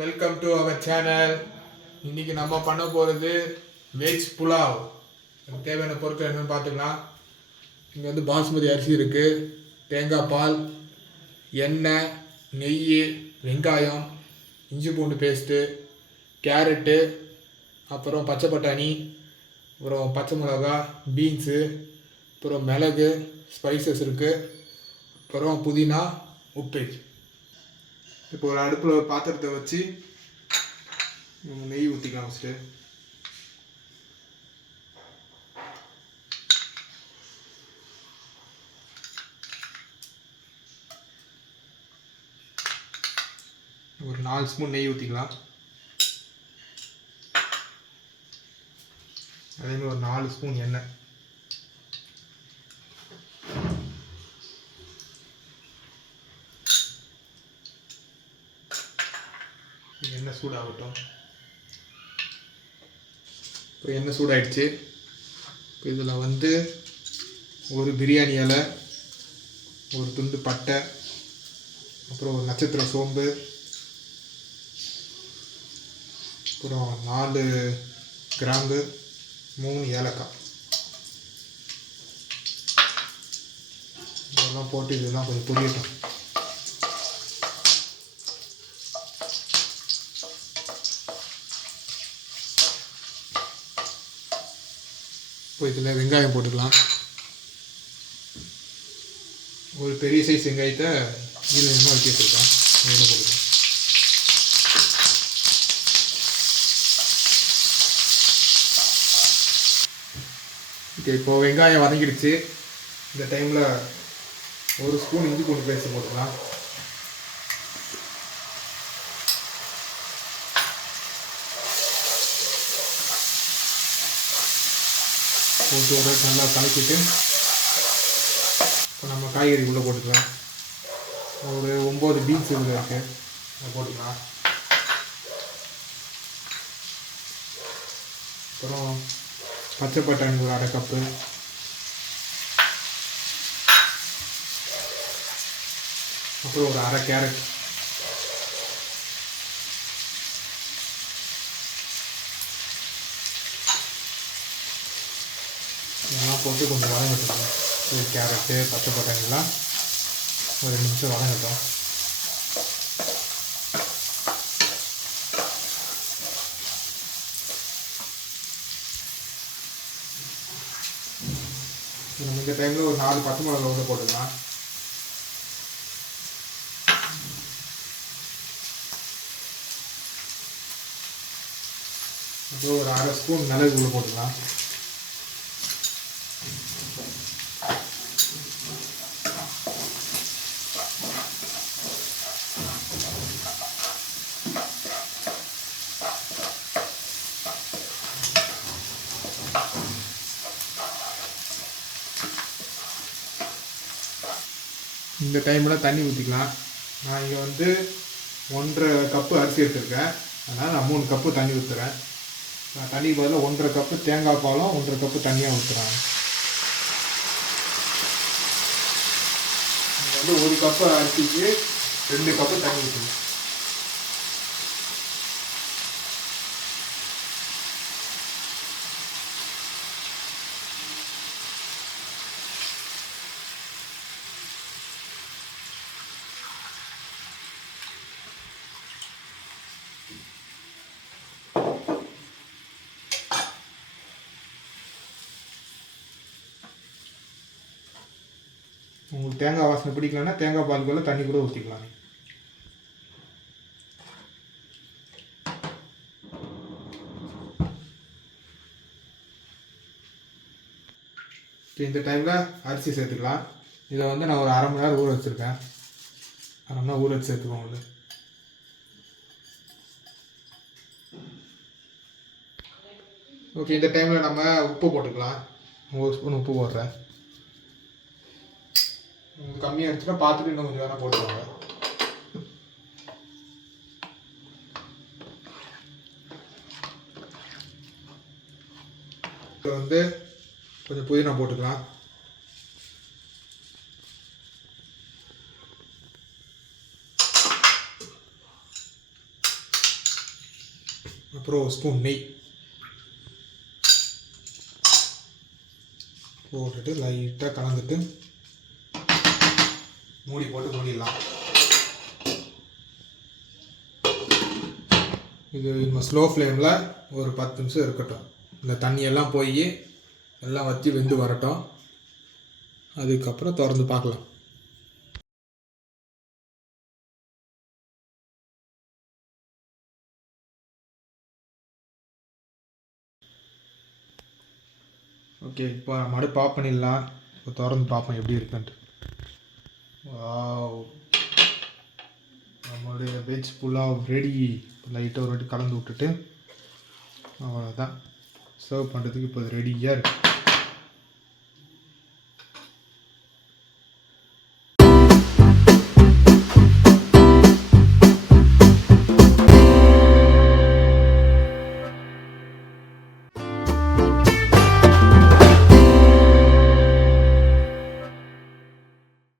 Welcome to our channel. இன்றைக்கி நம்ம பண்ண போகிறது வெஜ் புலாவ். அதுக்கு தேவையான பொருட்கள் என்னென்னு பார்த்துக்கலாம். இங்கே வந்து பாஸ்மதி அரிசி இருக்குது, தேங்காய் பால், எண்ணெய், நெய், வெங்காயம், இஞ்சி பூண்டு பேஸ்ட்டு, கேரட்டு, அப்புறம் பச்சை பட்டாணி, அப்புறம் பச்சை மிளகா, பீன்ஸு, அப்புறம் மிளகு, ஸ்பைசஸ் இருக்குது, அப்புறம் புதினா, உப்பு. இப்போ ஒரு அடுப்பில் ஒரு பாத்திரத்தை வச்சு நெய் ஊற்றிக்கலாம். ஃபஸ்ட்டு ஒரு 4 ஸ்பூன் நெய் ஊற்றிக்கலாம். அதேமாதிரி ஒரு 4 ஸ்பூன் எண்ணெய். எண்ணெய் சூடாகட்டும். இப்போ எண்ணெய் சூடாகிடுச்சு. இப்போ இதில் வந்து ஒரு பிரியாணி இலை, ஒரு துண்டு பட்டை, அப்புறம் ஒரு நட்சத்திர சோம்பு, அப்புறம் 4 கிராம்பு, 3 ஏலக்காய், இதெல்லாம் போட்டு இதெல்லாம் கொஞ்சம் பொரியட்டும். இப்போ இதில் வெங்காயம் போட்டுக்கலாம். ஒரு பெரிய சைஸ் வெங்காயத்தை இதில் என்ன வச்சு வச்சுருக்கோம், என்ன போட்டுக்கலாம். ஓகே, இப்போது வெங்காயம் வதங்கிடுச்சு. இந்த டைமில் ஒரு ஸ்பூன் இஞ்சி பூண்டு பேஸ்ட் போட்டுக்கலாம். போட்டு ஒரு நல்லா கலக்கிட்டு இப்போ நம்ம காய்கறி உள்ளே போட்டுக்கலாம். ஒரு 9 பீன்ஸ் இதில் இருக்குது, அதை போட்டுக்கலாம். அப்புறம் பச்சை பட்டாணி ஒரு 1/2 கப்பு, அப்புறம் ஒரு 1/2 கேரட், இதெல்லாம் போட்டு கொஞ்சம் வதங்கட்டும். கேரட்டு, பச்சை பட்டாணிலாம் ஒரு 2 நிமிஷம் வதங்கட்டும். நம்ம இந்த டைமில் ஒரு 4 பச்சை மிளகா உள்ள போட்டுக்கலாம். அப்புறம் ஒரு 1/2 ஸ்பூன் மிளகு உள்ள போட்டுக்கலாம். இந்த டைமில் தண்ணி ஊற்றிக்கலாம். நான் இங்கே வந்து 1.5 கப்பு அரிசி எடுத்துருக்கேன், அதனால் நான் 3 கப்பு தண்ணி ஊற்றுறேன். நான் தண்ணிக்கு பதிலாக 1.5 கப்பு தேங்காய் பாலும் 1.5 கப்பு தண்ணியாக ஊற்றுறேன். இங்கே வந்து 1 கப்பு அரிசிக்கு 2 கப்பு தண்ணி ஊற்றணும். உங்களுக்கு தேங்காய் வாசனை பிடிக்கலன்னா தேங்காய் பாலுக்குள்ள தண்ணி கூட ஊற்றிக்கலாம். இந்த டைமில் அரிசி சேர்த்துக்கலாம். இதை வந்து நான் ஒரு 1/2 மணி நேரம் ஊற வச்சுருக்கேன். 1/2 மணி நேரம் ஊற வச்சு சேர்த்துக்கோங்க. அது ஓகே. இந்த டைமில் நம்ம உப்பு போட்டுக்கலாம். 1 ஸ்பூன் உப்பு போடுறேன். கம்மியாக இருந்துச்சுன்னா பார்த்துட்டு இன்னும் கொஞ்சம் வேணால் போட்டுருவாங்க. இப்போ வந்து கொஞ்சம் புதினா போட்டுக்கலாம். அப்புறம் ஒரு ஸ்பூன் நெய் போட்டுட்டு லைட்டாக கலந்துட்டு மூடி போட்டு மூடிடலாம். இது நம்ம ஸ்லோ ஃப்ளேமில் ஒரு 10 நிமிஷம் இருக்கட்டும். இந்த தண்ணியெல்லாம் போய் எல்லாம் வற்றி வெந்து வரட்டும். அதுக்கப்புறம் திறந்து பார்க்கலாம். ஓகே, இப்போ நம்ம அடுப்பு ஆஃப் பண்ணிடலாம். இப்போ திறந்து பார்ப்போம் எப்படி இருக்குன்ட்டு. வாவ், நம்மளுடைய வெஜ் புலாவ் ரெடி. லைட்டாக ஒரு வாட்டி கலந்து விட்டுட்டு அவ்வளோதான். சர்வ் பண்ணுறதுக்கு இப்போ ரெடியாக இருக்குது.